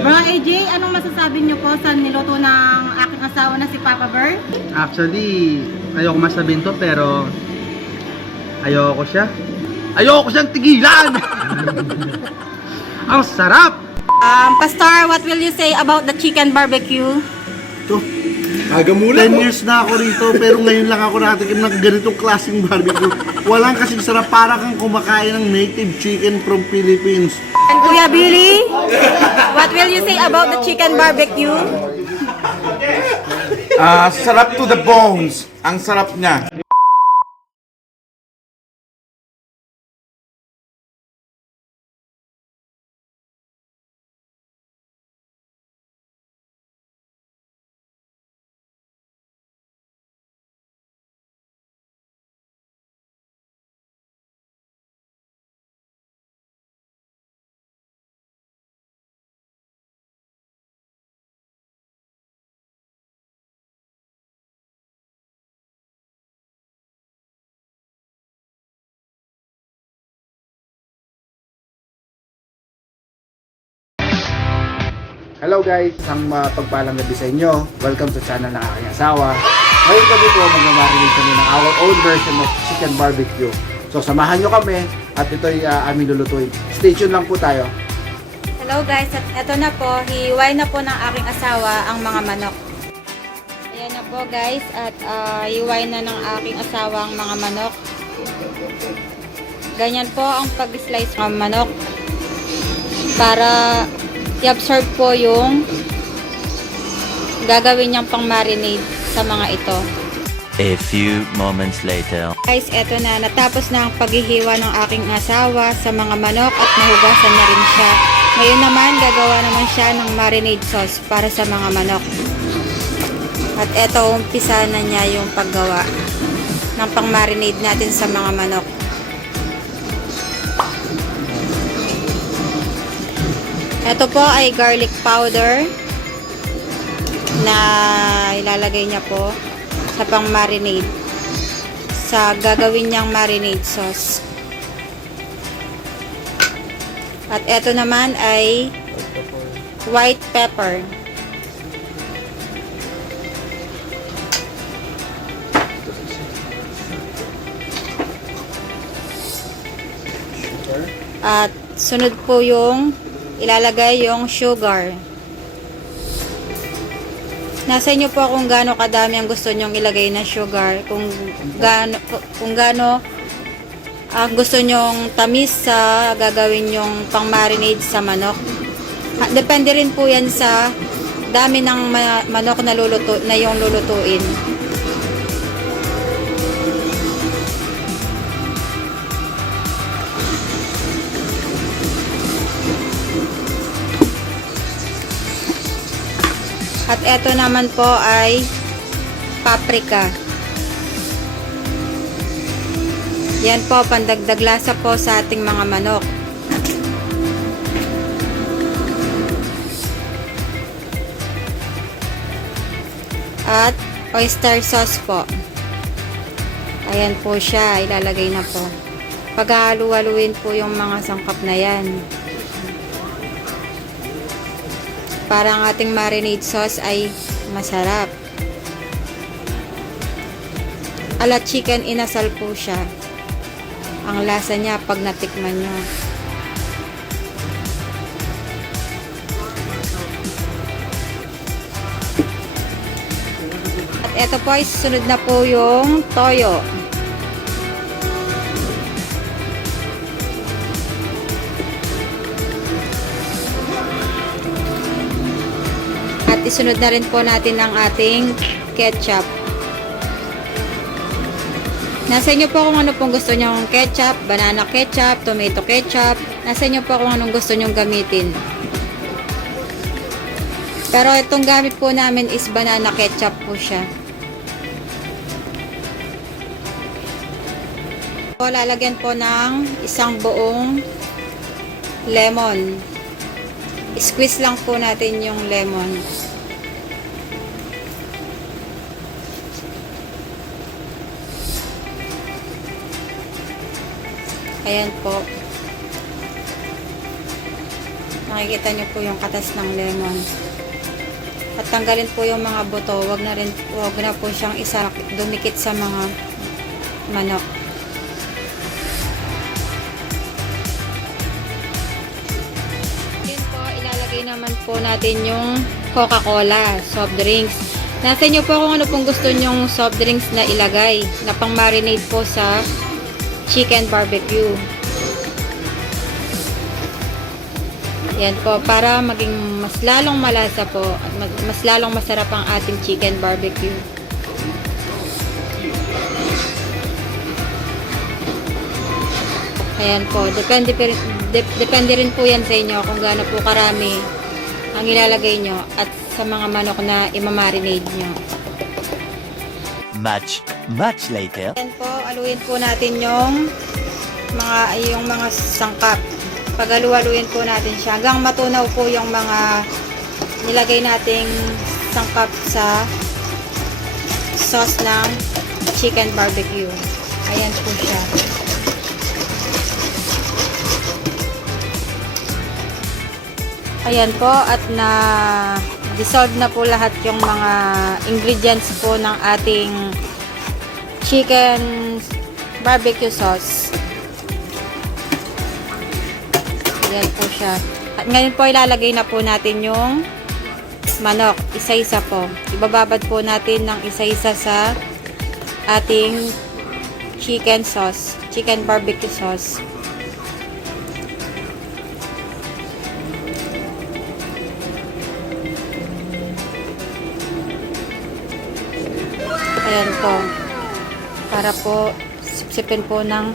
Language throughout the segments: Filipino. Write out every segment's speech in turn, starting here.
Bro AJ, anong masasabi niyo po sa niluto ng aking asawa na si Papa Bear? Actually, ayoko masabihin to pero ayoko siya. Ayoko siyang tigilan! Ang sarap! Pastor, what will you say about the chicken barbecue? To, aga mula 10 years na ako rito pero ngayon lang ako nakatikim ng ganitong klaseng barbecue. Walang kasing sarap, para kang kumakain ng native chicken from Philippines. And Kuya Billy, what will you say about the chicken barbecue? sarap to the bones. Ang sarap niya. Hello guys, isang pagpalang gabi sa inyo. Welcome to channel ng aking asawa. Ngayon kami po magmamarinate kami ng our own version of chicken barbecue. So samahan nyo kami at ito'y aming lulutuin. Stay tuned lang po tayo. Hello guys, at eto na po, hiway na po ng aking asawa ang mga manok. Ayan na po guys, at hiway na ng aking asawa ang mga manok. Ganyan po ang pag-slice ng manok para i-absorb po yung gagawin niyang pang-marinade sa mga ito. A few moments later. Guys, eto na. Natapos na ang paghihiwa ng aking asawa sa mga manok at nahugasan na rin siya. Ngayon naman, gagawa naman siya ng marinade sauce para sa mga manok. At eto, umpisa na niya yung paggawa ng pang-marinade natin sa mga manok. Ito po ay garlic powder na ilalagay niya po sa pang-marinade sa gagawin niyang marinade sauce. At ito naman ay white pepper. At sunod po yung ilalagay yung sugar. Nasa inyo po kung gaano kadami ang gusto nyong ilagay na sugar. Kung gaano ang gusto nyong tamis sa gagawin nyong pang-marinade sa manok. Depende rin po yan sa dami ng manok na yung lulutuin. At eto naman po ay paprika. Yan po, pandagdag lasa po sa ating mga manok. At oyster sauce po. Ayan po siya, ilalagay na po. Paghahalu-haluin po yung mga sangkap na yan. Para ang ating marinade sauce ay masarap. Ala chicken inasal po siya. Ang lasa niya pag natikman nyo. At ito po ay susunod na po yung toyo. At isunod na rin po natin ang ating ketchup. Nasa inyo po kung ano pong gusto nyong ketchup, banana ketchup, tomato ketchup. Nasa inyo po kung anong gusto nyong gamitin. Pero itong gamit po namin is banana ketchup po siya. Po, lalagyan po ng isang buong lemon. Squeeze lang po natin yung lemon. Ayan po. makikita niyo po yung katas ng lemon. At tanggalin po yung mga buto. Wag na po siyang dumikit sa mga manok. Yun po, ilalagay naman po natin yung Coca-Cola, soft drinks. Nasa inyo po kung ano pong gusto nyong soft drinks na ilagay na pang marinade po sa chicken barbecue. Yan po, para maging mas lalong malasa po at mas lalong masarap ang ating chicken barbecue. Ayan po, depende rin po yan sa inyo kung gaano po karami ang ilalagay nyo at sa mga manok na imamarinade nyo. Much later. Ayan po, aluin po natin yung mga sangkap. Pag-alu-aluin po natin siya hanggang matunaw po yung mga nilagay nating sangkap sa sauce ng chicken barbecue. Ayan po siya. Ayan po, at dissolve na po lahat yung mga ingredients po ng ating chicken barbecue sauce. Ayan po siya. At ngayon po ilalagay na po natin yung manok. Isa-isa po. Ibababad po natin ng isa-isa sa ating chicken sauce. Chicken barbecue sauce. Ayan po. Para po sipsipin po ng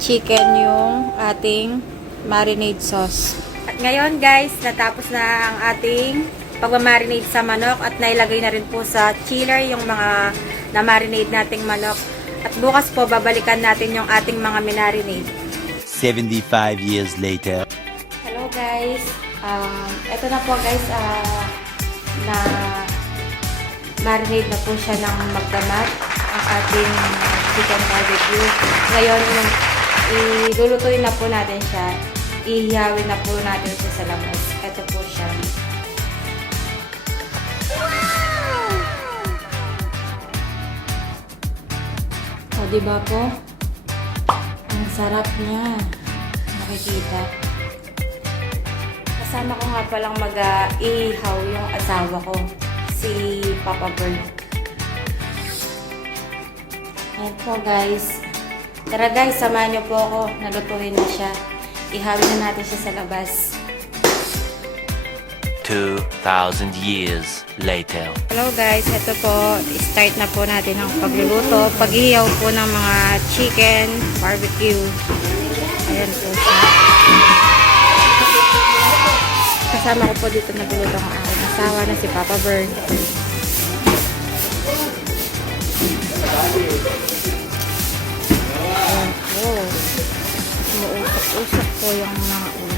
chicken yung ating marinade sauce. At ngayon guys, natapos na ang ating pagmamarinade sa manok at nailagay na rin po sa chiller yung mga na-marinade nating manok. At bukas po babalikan natin yung ating mga minarinade. 75 years later. Hello guys. Ito na po guys, na marinade na po siya ng magdamag ang ating chicken barbecue. Ngayon, ilulutuin na po natin siya. Ihihawin na po natin siya sa labas. Ito po siya. O, diba po? Ang sarap niya. Makikita. Kasama ko nga palang mag-ihaw yung asawa ko, si Papa Bird. Ayan po guys. Tara guys, samahan niyo po ako. Nalutuin na siya. Ihawin na natin siya sa labas. 2,000 years later. Hello guys, ito po. Start na po natin ang pagluluto. Pag-ihaw po ng mga chicken barbecue. Ayan po siya. Kasama ko po dito nagluluto ang aking asawa na si Papa Bird. Ayan po. Umuusap-usap po yung mga ulo.